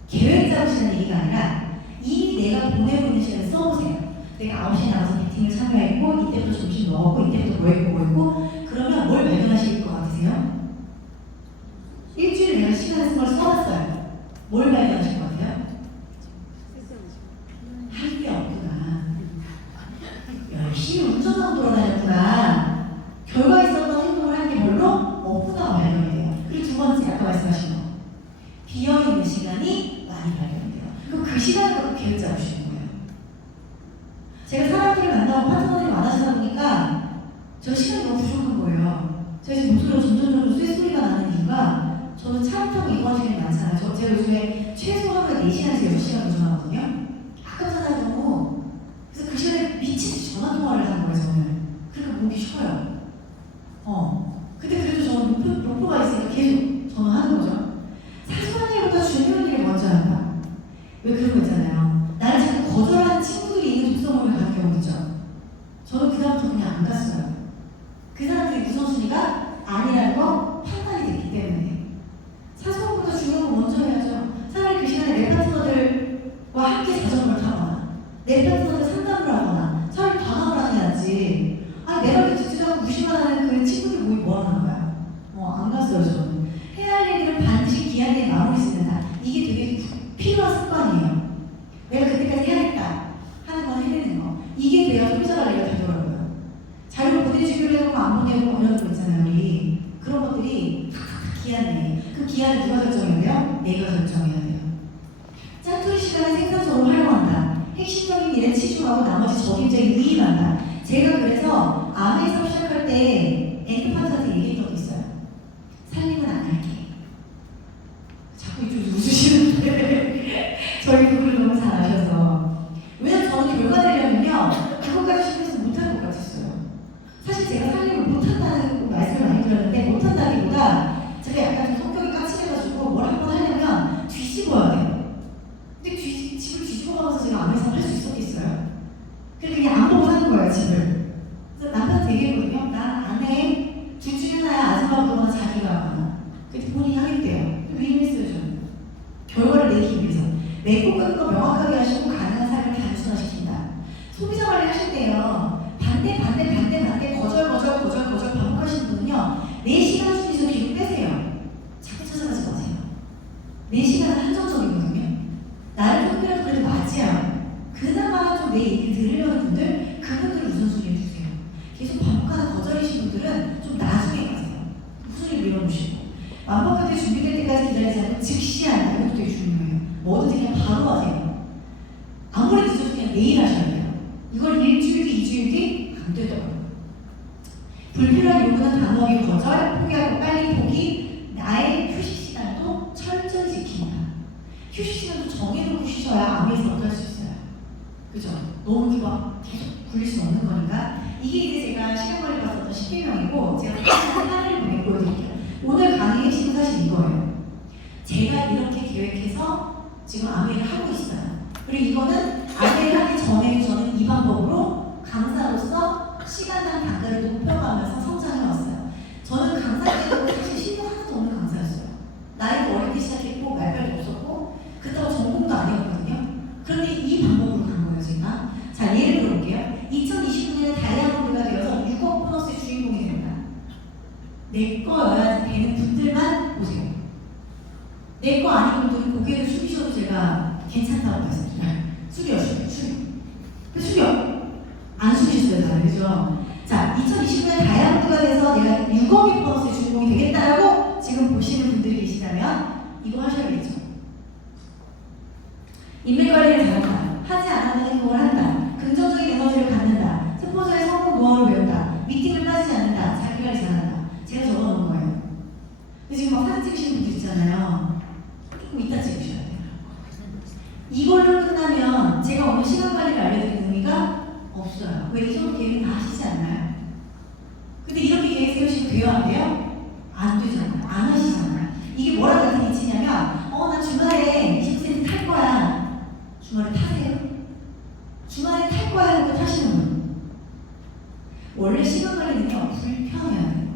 계획 잡으시는 얘기가 아니라 이미 내가 보내고 있는 시간을 써보세요. 내가 9시에 나가서 미팅을 참여했고, 이때부터 점심 먹었고, 이때부터 뭐 했고, 그러면 뭘 발견하실 것 같으세요? 일주일에 내가 시간을 쓴 걸 써놨어요. 뭘 발견하실 것 같아요? 할 게 없구나. 열심히 운전하고 돌아다녔구나. 결과 있었던 행동을 한 게 별로 없구나 발견돼요. 그리고 두 번째, 아까 말씀하신 거. 비어있는 시간이 많이 발견돼요. 그럼 그 시간으로 계획 잡으시는 거예요. 제가 사람들을 만나고 파트너들이 많아지다 보니까 저 시간이 너무 부족한 거예요. 제가 지금 목소리가 점점 쇠소리가 나는 이유가 저는 차를 타고 이동하시는 게 많잖아요. 제가 요즘에 최소 하루에 4시간에서 6시간 운전하거든요. 아깝잖아요 너무. 그래서 그 시간에 미친듯이 전화통화를 하는 거예요 저는. 그러니까 목이 쉬어요. 근데 그래도 저는 목표가 있으니까 계속 전화하는 거죠. 사소한 일보다 중요한 일을 먼저 한다. 왜 그런 거 있잖아요. 나를 자꾸 거절하는 친구들이 있는 독서모임을 가는 경우 있죠. 저는 그 다음부터 그냥 안 갔어요. 그 사람들이 우선순위가 아니라는 거 판단이 됐기 때문에. 사소한 것보다 중요한 거 먼저 해야죠. 차라리 그 시간에 내 파트너들과 함께 자전거를 타거나 내 파트너들 상담을 하거나 차라리 방황을 하는 게 낫지. 내가 이렇게 듣지도 않고 무시만 하는 그 친구들 모임 뭐 하는 거야? 안 갔어요 저는. 해야 할 일들은 반드시 기한 내에 마무리 짓는다. 이게 되게 필요한 습관이에요. 내가 그때까지 해야겠다 하는 건 해내는 거. 이게 돼야 혼자 관리가 되더라고요. 자료를 보내주기로 해놓고 안 보내고 이런 거 있잖아요. 우리 그런 것들이 기한 내에. 그 기한을 누가 결정해야 돼요? 내가 결정해야 돼요. 짜투리 시간을 생산적으로 활용한다. 핵심적인 일에 치중하고 나머지 적임자에 유의한다. 제가 그래서 암의 수업 시작할 때 엔드 파트너한테 얘기했던 게 있어요. 살림은 안 할게. 자꾸 이쪽에서 웃으시는데 저희 그걸 너무 잘 아셔서. 왜냐면 저는 결과 내려면요 그것까지 신경서 못할 것 같았어요. 사실 제가 살림을 못한다는 말씀을 많이 드렸는데 못한다기보다 제가 약간 좀 성격이 까칠해가지고 뭘 한 번 하려면 뒤집어야 돼요. 근데 집을 뒤집어가면서 제가 암에서 할 수 있었겠어요? 그냥 안 보고 사는 거예요 집을. 그래서 남편한테 얘기했거든요. 난 안 해. 맺고 끊는 거 명확하게 하시고 가능한 삶을 단순화시킨다. 소비자 관리 하실 때요. 반대 거절 반복하시는 분은요. 4시간 순위에서 기록 빼세요. 자꾸 찾아가지 마세요. 4시간은 한정적이거든요. 나를 조금이라도 그래도 맞이해요. 그나마 좀 내 얘기를 들으려는 분들, 그분들을 우선순위에 두세요. 계속 반복하는 거절이신 분들은 좀 나중에 가세요. 우선순위 밀어놓으시고. 완벽하게 준비될 때까지 기다리지 않고 즉시 하는 것도 되게 중요해요. 뭐든지 그냥 바로 하세요. 아무리 늦어도 그냥 내일 하셔야 돼요. 이걸 일주일 뒤, 2주일 뒤 안 되더라고요. 불필요한 요구는 단호하게 거절, 포기하고 빨리 포기, 나의 휴식 시간도 철저히 지킨다. 휴식 시간도 정해놓고 쉬셔야 암에서 어떨 수 있어요. 그죠? 너무 막 계속 굴릴 수 없는 거니까. 이게 이제 제가 시간 관리 봤었던 10개명이고 제가 하나를 보여드릴게요. 오늘 강의의 핵심은 사실 이거예요. 제가 이렇게 계획해서 지금 암회를 하고 있어요. 그리고 이거는 암회를 하기 전에도 저는 이 방법으로 강사로서 시간당 단가를 높여가면서 성장해 왔어요. 저는 강사 때도 사실 실력 하나도 없는 강사였어요. 나이도 어릴 때 시작했고 말발도 없었고 그렇다고 전공도 아니었거든요. 그런데 이 방법으로 간 거예요, 제가. 자, 예를 들어볼게요. 2029년에 다이아몬드가 되어서 6억 보너스의 주인공이 됩니다. 내 거여야 되는 분들만 보세요. 내 거 아닌 분들은 고개를 숙이셔도 제가 괜찮다고 말씀드려요. 숙여. 안 숙이셨어요, 다들. 그죠? 자, 2029년에 다이아몬드가 돼서 내가 6억의 보너스의 주인공이 되겠다라고 지금 보시는 분들이 계시다면 이거 하셔야겠죠. 인맥관리를 잘한다. 하지 않아도 행동을 한다. 긍정적인 에너지를 갖는다. 스포츠의 성공 노하우를 배운다. 미팅을 빠지지 않는다. 자기관리 잘한다. 제가 적어놓은 거예요. 근데 지금 막 사진 찍으시는 분들 있잖아요. 조금 이따 찍으셔야 돼요. 이걸로 끝나면 제가 오늘 시간 관리를 알려드리는 의미가 없어요. 왜 이 정도 계획은 다 하시지 않나요? 근데 이렇게 계획 세우시면 돼요, 안 돼요? 안 되잖아요. 안 하시잖아요. 이게 뭐랑 같은 이치냐면 나 주말에 20% 탈 거야. 주말에 타세요? 주말에 탈 거야 하고 타시는 분. 원래 시간 관리는요, 불편해야 돼요.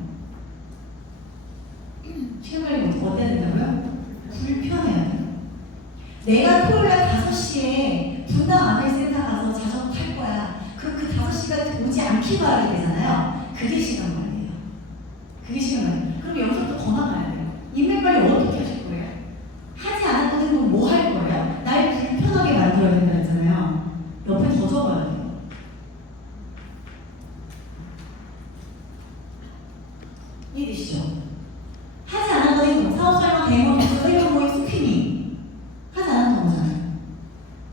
시간 관리가 어때야 된다고요? 불편해야 돼요. 내가 토요일날 5시에 분당 아메센터 가서 자전거 탈 거야. 그럼 그 5시가 오지 않기 바라야 되잖아요. 그게 시간 관리예요. 그게 시간 관리. 그럼 여기서부터 더 나가야 돼요. 인맥 관리 어떻게 하실 거예요? 하지 않았던 행동 뭐 할 거예요? 날 불편하게 만들어야 된다 했잖아요. 옆에 더 적어야 돼요. 이해되시죠? 하지 않았던 행동, 사업 설명, 대모, 회원 모임, 스피닝. 하지 않았던 거잖아요.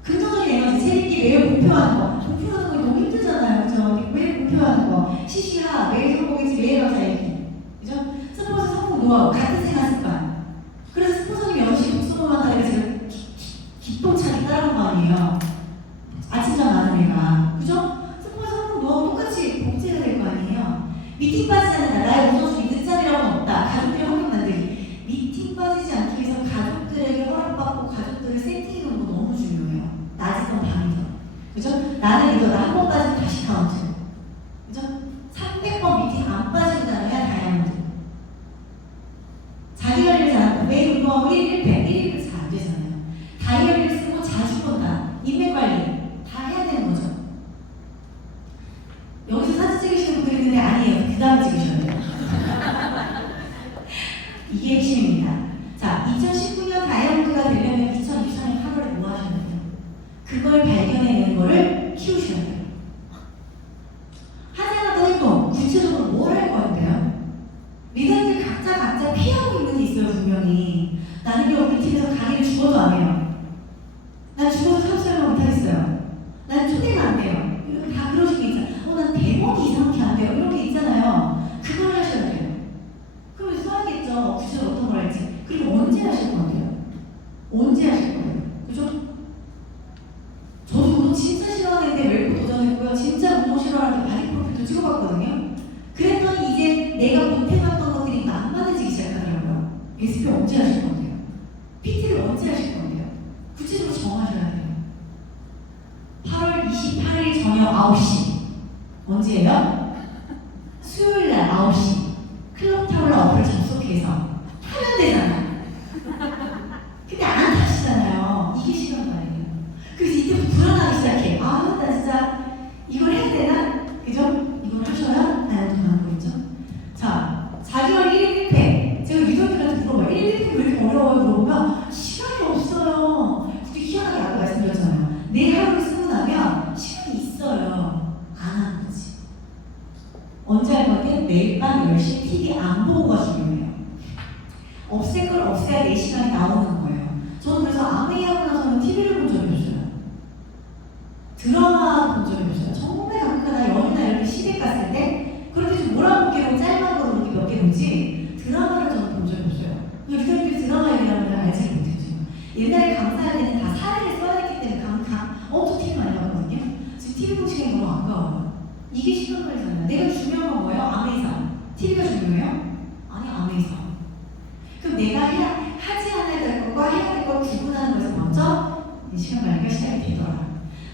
긍정적인 에너지, 세리기 매일 목표하는 거. 목표하는 거 너무 힘들잖아요. 그죠? 매일 목표하는 거. 시시하, 매일 성공이지, 매일 하자 얘기. 그죠? 스포츠 성공 노하우, 같은 생활 습관. 그래서 스포츠님 6시 독서만 하니까 제가 기똥차게 따라온 거 아니에요. 아침잠 많은 애가. 그죠? 스포츠 성공 노하우 똑같이 복제가 될 거 아니에요. 미팅 빠지지 않는다. 나의 우선순위 늦잠이라고는 없다. 가족들의 환경 만들기. 미팅 빠지지 않기 위해서 가족들에게 허락받고 가족들을 세팅해놓는 거 너무 중요해요. 낮이든 밤이든. 그죠? 나는 리더다. 한 번 빠지면 다시 카운트. 그죠? 300번 미팅 안 빠진다면 다이아몬드. 자기관리를 잘한다. 매일 운동하고 1일 100, 1일 잘 안 되잖아요. 다이어리를 쓰고 자주 본다. 인맥관리. 다 해야 되는 거죠. 여기서 사진 찍으시는 분들이 있는데 아니에요. 그 다음에 찍으셔야 돼요. 이게 핵심입니다. 자, 2019년 다이아몬드가 되려면 2023년 8월에 뭐 하셔야 돼요? 그걸 발견해내는 거를 키우셔야 돼요. 하지 않았던 행동, 구체적으로 뭘 할 건데요? 리더들 각자 피하고 있는 게 있어요, 분명히. 나는 우리 팀에서 강의를 죽어도 안 해요. 난 죽어도 탑설명 못하겠어요. 난 초대가 안 돼요. 이렇게 다 그러신 게 있잖아요. 난 대본이 이상하게 안 돼요. 이런 게 있잖아요. 그걸 하셔야 돼요. 그럼 써야겠죠. 구체적으로 어떤 걸 할지. 그리고 언제 하실 건데요? 언제 하실 거예요? 그죠? 저도 운동 진짜 싫어하는데 웰코 도전했고요. 진짜 운동 싫어하는데 바디 프로필도 찍어봤거든요. 그랬더니 이제 내가 못해봤던 것들이 만만해지기 시작하더라고요. SP 언제 하실 건데요? PT를 언제 하실 건데요? 구체적으로 정하셔야 돼요. 8월 28일 저녁 9시. 언제예요? 수요일날 9시. 클럽타올라 어플을 접속해서 타면 되잖아. 근데 안 타시잖아요. 이게 시간 언제 할 건데? 매일 밤 10시 TV 안 보고가 중요해요. 없앨 걸 없애야 내 시간이 나오는 거예요. 저는 그래서 아메이 하고 나서는 TV를 본 적이 없어요. 드라마 본 적이 없어요. 정말 가끔가다 연이나 이렇게 시댁 갔을 때 그렇게 좀 몰아보기로 짧은 거로 이렇게 몇 개 보지 드라마를 저는 본 적이 없어요. 유선님들이 드라마 얘기하는 걸 알지 못해요. 지금. 옛날에 강사할 때는 다 사례를 써야 했기 때문에 엄청 TV 많이 봤거든요. 지금 TV 본 시간이 너무 아까워요. 이게 시간 관리잖아요. 내가 중요한 건 뭐예요? 아메이상. TV가 중요해요? 아니, 아메이상. 그럼 내가 하지 않아야 될 것과 해야 될 걸 구분하는 것에서 먼저 이 시간 관리가 시작이 되더라.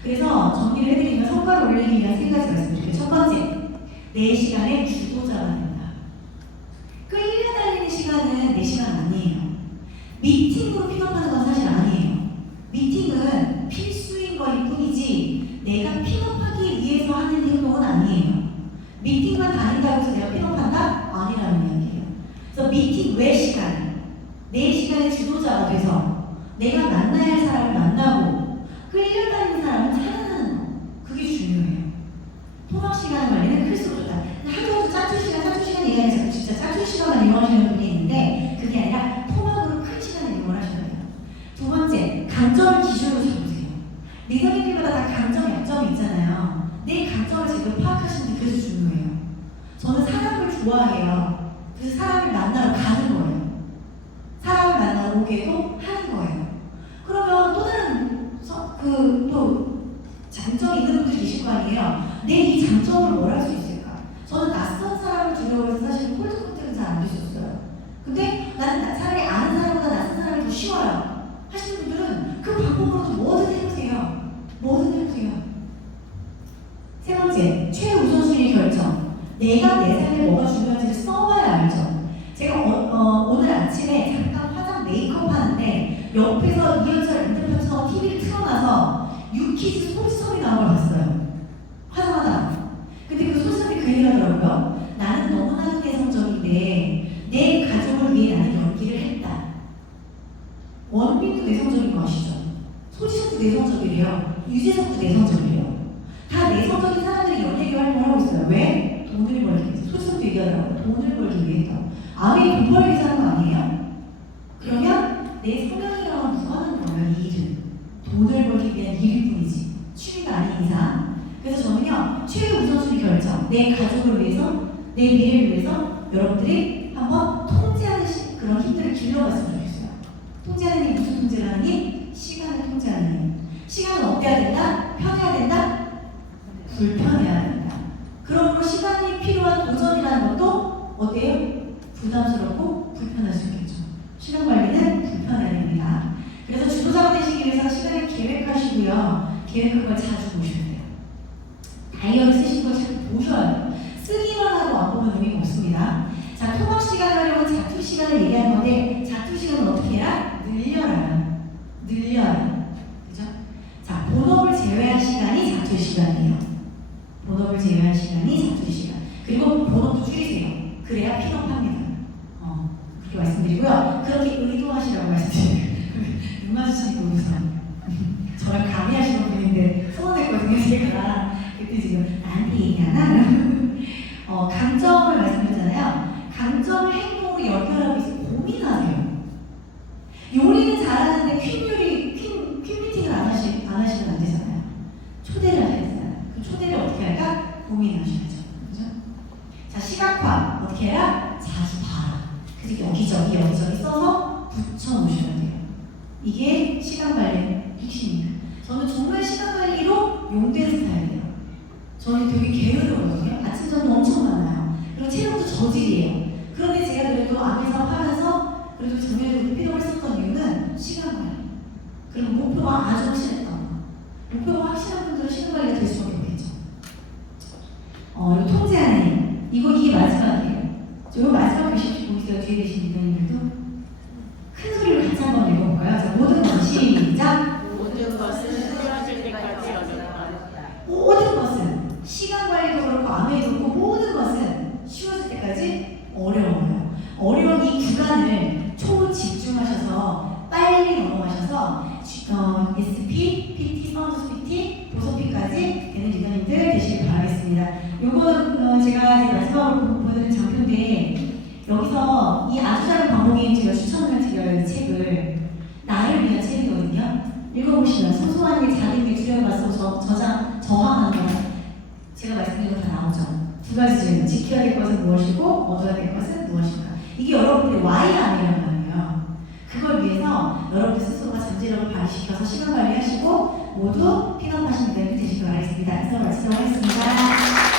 그래서 정리를 해드리면 성과를 올리기 위한 세 가지 말씀드릴게요. 첫 번째, 내 시간의 주도자가 된다. 끌려다니는 시간은 내 시간 아니에요. 미팅으로 픽업하는 건 사실 아니에요. 미팅은 필수인 거일 뿐이지 내가 픽업하기 위해서 하는 행동은 아니에요. 미팅만 다닌다고 해서 내가 픽업한다? 아니라는 이야기예요. 그래서 미팅 외 시간, 내 시간의 주도자가 돼서 내가 만나야 할 사람을 만나고 끌려다니는 사람을 찾아내는 거. 그게 중요해요. 통학 시간 관리는 클수록 좋다. 하루도 짜투 시간 얘기하면서 진짜 짜투 시간만 이용하시는 분이 있는데 그게 아니라 통학으로 큰 시간을 이용을 하셔야 돼요. 두 번째, 강점을 기준으로 잡으세요. 리더님들마다 다 강점, 약점이 있잖아요. 내 강점을 제대로 파악하시는 게 그래서 중요해요. 저는 사람을 좋아해요. 그래서 사람을 만나러 가는 거예요. 사람을 만나러 오게도 하는 거예요. 그러면 또 다른 또 장점이 있는 분들이 계실 거 아니에요. 내 이 장점을 뭘 할 수 있을까? 저는 낯선 사람을 두려워해서 사실 콜드 컨택은 잘 안 됐었어요. 근데 나는 차라리 아는 사람보다 낯선 사람이 더 쉬워요. 하시는 분들은 그 방법으로도 뭐든 해보세요. 뭐든 해보세요. 세 번째, 최우선순위 결정. 내가 내 삶에 뭐가 중요한지를 써봐야 알죠. 제가 오늘 아침에 잠깐 화장 메이크업 하는데 옆에서 이현철 인터뷰처럼 TV를 틀어놔서 유키즈 소지섭이 나온 걸 봤어요. 화장하다. 근데 그 소지섭이 그 얘기를 하더라고요. 나는 너무나도 내성적인데 내 가족을 위해 나는 연기를 했다. 원빈도 내성적인 거 아시죠? 소지섭도 내성적이래요. 유재석도 내성적이래요. 다 내성적인 사람들이 연예계 활동을 하고 있어요. 왜? 돈을 벌기 위해서. 소지섭도 얘기하더라고요. 돈을 벌기 위해서. 아무리 돈 벌기 위해서 하는 거 아니에요? 그러면 내 성향이랑은 무관한 거예요. 이 일은. 돈을 벌기 위한 일일 뿐이지 취미가 아닌 이상. 그래서 저는요 최우선순위 결정, 내 가족을 위해서, 내 미래를 위해서 여러분들이 한번 통제하는 그런 힘들을 길러봤으면 좋겠어요. 통제하는 게 무슨 통제를 하니? 시간을 통제하는 게. 시간은 어때야 된다? 편해야 된다? 불편해야 된다. 그러므로 시간이 필요한 도전이라는 것도 어때요? 부담스럽고 불편할 수 있겠죠. 시간 관리는 불편해야 됩니다. 그래서 주도자가 되시기 위해서 시간을 계획하시고요. 계획한 걸 자주 보셔야 돼요. 다이어리 쓰신 걸 자주 보셔야 돼요. 쓰기만 하고 안 보면 의미가 없습니다. 자, 통학 시간을 하려면 자투 시간을 얘기하는 건데 자투 시간은 어떻게 해라? 늘려라. 그죠? 자, 본업을 제외한 시간이 자투 시간이에요. 본업을 제외한 시간이 자투 시간. 그리고 본업도 줄이세요. 그래야 픽업합니다. 그렇게 말씀드리고요. 그렇게 의도하시라고 말씀드려요. 눈 마주치니까 웃어요. 저랑 강의하시는 분인데 서운했거든요. 제가 그때 지금 나한테 얘기하나? 강점을 말씀드렸잖아요. 강점을 행동으로 연결하기 위해서 고민하세요. 요리는 잘하는데 퀸 미팅을 안 하시면 안 되잖아요. 초대를 하셔야 되잖아요. 그 초대를 어떻게 할까? 고민하셔야죠. 그죠? 자, 시각화 어떻게 해라? 자주 봐라. 그리고 여기저기 써서 붙여놓으셔야 돼요. 이게 시간관리의 핵심입니다. 저는 정말 시간관리로 용된 스타일이에요. 저는 되게 게으르거든요. 아침 점도 엄청 많아요. 그리고 체력도 저질이에요. 그런데 제가 그래도 암에서 하면서 그래도 정면으로 스피드를 썼던 이유는 시간관리. 그리고 목표가 아주 확실했던 거. 목표가 확실한 분들은 시간관리가 될 수밖에 없겠죠. 그리고 통제하는 일. 이게 마지막이에요. 이거 마지막 글씨 보이세요? 뒤에 계신 리더님들도 큰 소리로 같이 한번 읽어볼까요? 자, 모든 것 시작. 모든 것은 쓰러질 때까지 어렵다. 모든 것은 시간 관리도 그렇고 암에도 그렇고 모든 것은 쉬워질 때까지 어려워요. 어려운 이 구간을 초집중하셔서 빨리 넘어가셔서 SP, PT, 사운드 PT, 보석 P까지 되는 리더님들 되시길 바라겠습니다. 요거는 제가 이제 마지막으로 보여드린 장표인데 여기서 이 아주 작은 방법이 제가 추천을 드려요. 이 책을 나를 위한 책이거든요. 읽어보시면 소소한 일, 작은 일 들여다봐서 저항하는 거 제가 말씀드린 거 다 나오죠. 두 가지 질문, 지켜야 될 것은 무엇이고 얻어야 될 것은 무엇인가. 이게 여러분들의 Y 아니란 말이에요. 그걸 위해서 여러분들 스스로가 잠재력을 발휘시켜서 시간 관리하시고 모두 픽업하시는 분이 되시길 바라겠습니다. 인사 마치도록 하겠습니다.